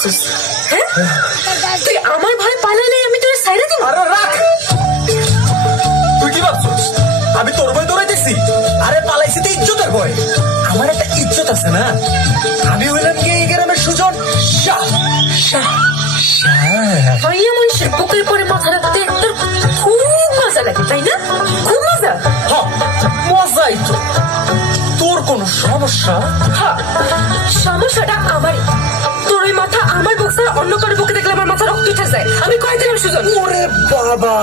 করছিস? হ্যাঁ, তুই আমার ভয় পালালে আমি তোর সাইডে দিব? আরে রাখ, তুই কি ভাবছিস আমি তোর ভয় দৌড়াইতেছি? আরে পালাইছি তো ইজ্জতের ভয়। আমার একটা ইজ্জত আছে না। আমি হইলাম কি এই গ্রামের সুজন শাহ শাহ শাহ। ভাইয়া মানুষের বুকের পরে মাথা রাখতে তোর খুব মজা লাগে, তাই না? খুব মজা। হ্যাঁ, মজাই তো। তোর কোন সমস্যা? হ্যাঁ, সমস্যাটা আমারই। তোর ওই মাথা আমার বুক ছাড়া অন্য কারো বুকে দেখলে আমার মাথা রক্ত উঠে যায়। আমি কয়ে দিলাম সুজন। ওরে বাবা,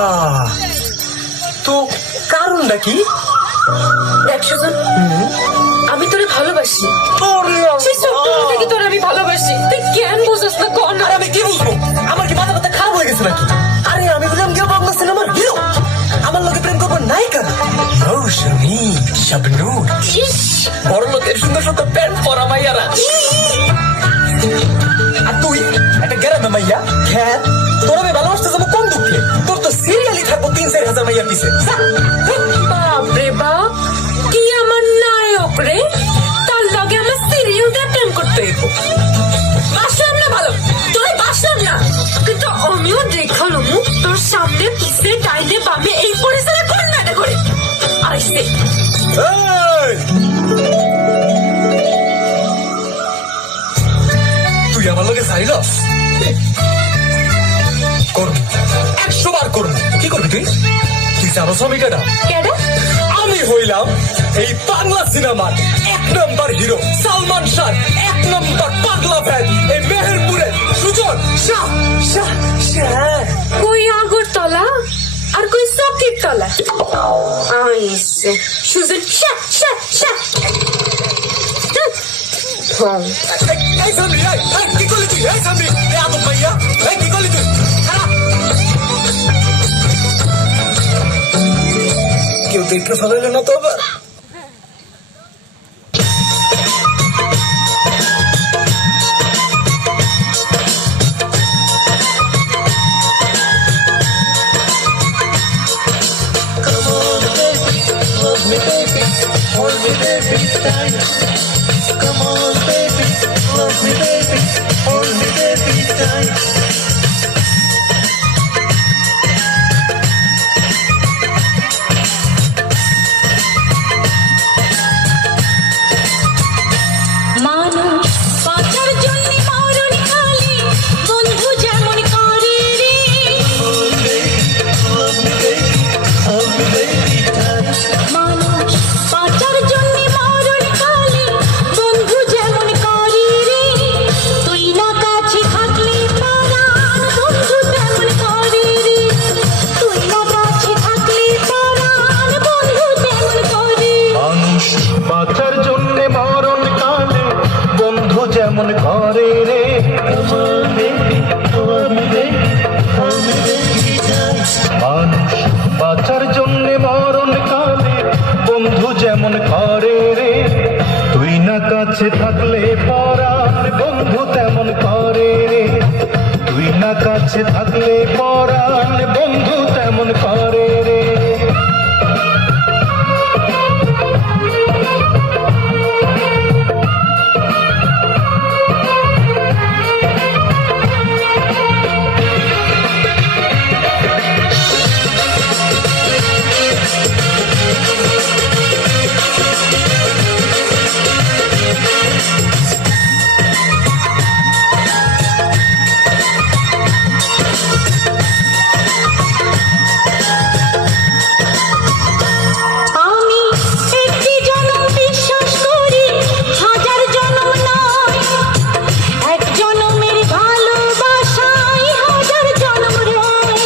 তো কারণটা কি? দেখ সুজন, আমি তোরে ভালোবাসি। ওরে সেই ছোট্টবেলা থেকে তোরে আমি ভালোবাসি। তুই কেন বুঝছিস না? কর না। আর আমি কি বুঝবো? আমার কি মাথা ব্যথা খারাপ হয়ে গেছে নাকি? আরে আমি বললাম কেউ বাংলা সিনেমার হিরো, আমার লোকে প্রেম করবো নায়িকা রৌশনী শাবনূর। ইস, বড় লোকের সুন্দর সুন্দর প্যান্ট পরা মাইয়ারা। আর তুই একটা গ্রামে মাইয়া খ্যাত, তোর আমি ভালোবাসতে যাবো কোন দুঃখে? তোর তো সিরিয়ালি থাকবো 3-4 হাজার মাইয়া পিছে। বাপরে বাপ, কি আমার নায়ক রে! তার লগে আমার সিরিয়াল দিয়ে প্রেম করতে হইব। বাসলাম না ভালো, তোরে বাসলাম না, কিন্তু আমিও দেখালাম তোর সামনে পিছে ডাইনে বামে এই পরিসরে কোন নাটক করে আইসে। এই! তুই আমার লোকে সাইলাস করবি, 100 বার করবি। কি করবি তুই? তুই জানোস আমি কেডা? কেডা? আমি হইলাম এই বাংলা সিনেমার 1 নম্বর হিরো সালমান শাহ, 1 নম্বর পাগলা ফ্যান, এই মেহেরপুরের সুজন শাহ শাহ শাহ। কই আগরতলা আর কই সকির তলা আইসে সুজন শা শা শা। এই সামনে, এই কি করলি তুই? এই সামনে, এই আদম ভাইয়া, এই কি করলি তুই? খারাপ কেউ দেখতে ফেলাইলো না তো আবার? মানুষ বাঁচার জন্য মরণ খালি বন্ধু যেমন করে রে। মানুষ বাঁচার জন্য মরণ খালি বন্ধু যেমন করে রে। তুই না কাছে থাকলে পরাণ বন্ধু তেমন করে রে। তুই না কাছে থাকলে পরাণ বন্ধু তেমন করে। মানুষ বাঁচার জন্যে মরণ কালে বন্ধু যেমন করে রে। মানুষ বাঁচার জন্যে মরণ কালে বন্ধু যেমন করে রে। তুই না কাছে থাকলে পরাণ বন্ধু তেমন করে রে। তুই না কাছে থাকলে পরাণ বন্ধু তেমন করে রে। আমি একটি জনম বিশ্বাস করি, হাজার জনম নয়। এক জনমের ভালোবাসায় হাজার জনম রয়।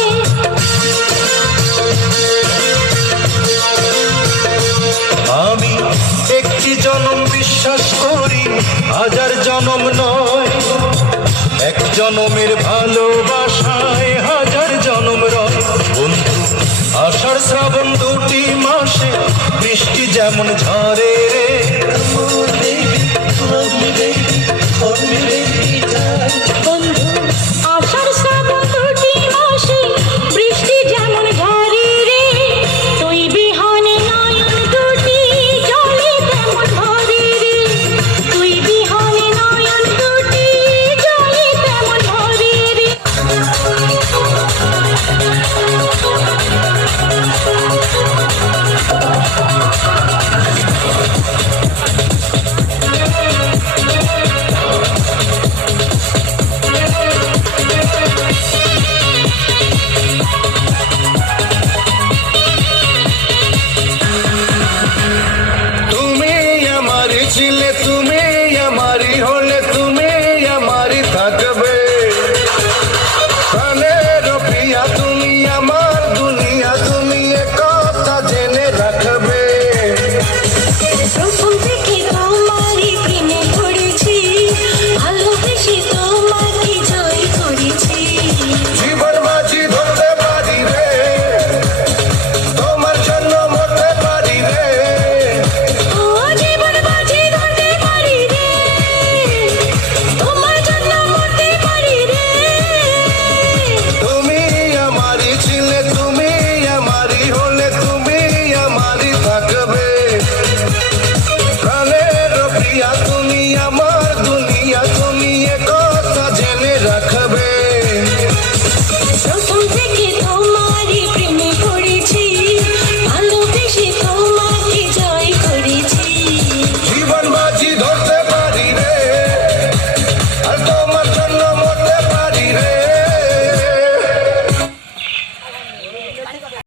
আমি একটি জনম বিশ্বাস করি, হাজার জনম নয়। এক জনমের ভালোবাসায় হাজার জনম রয়। বন্ধু আষাঢ় শ্রাবণ 2টি মাসে বৃষ্টি যেমন ঝরে রে।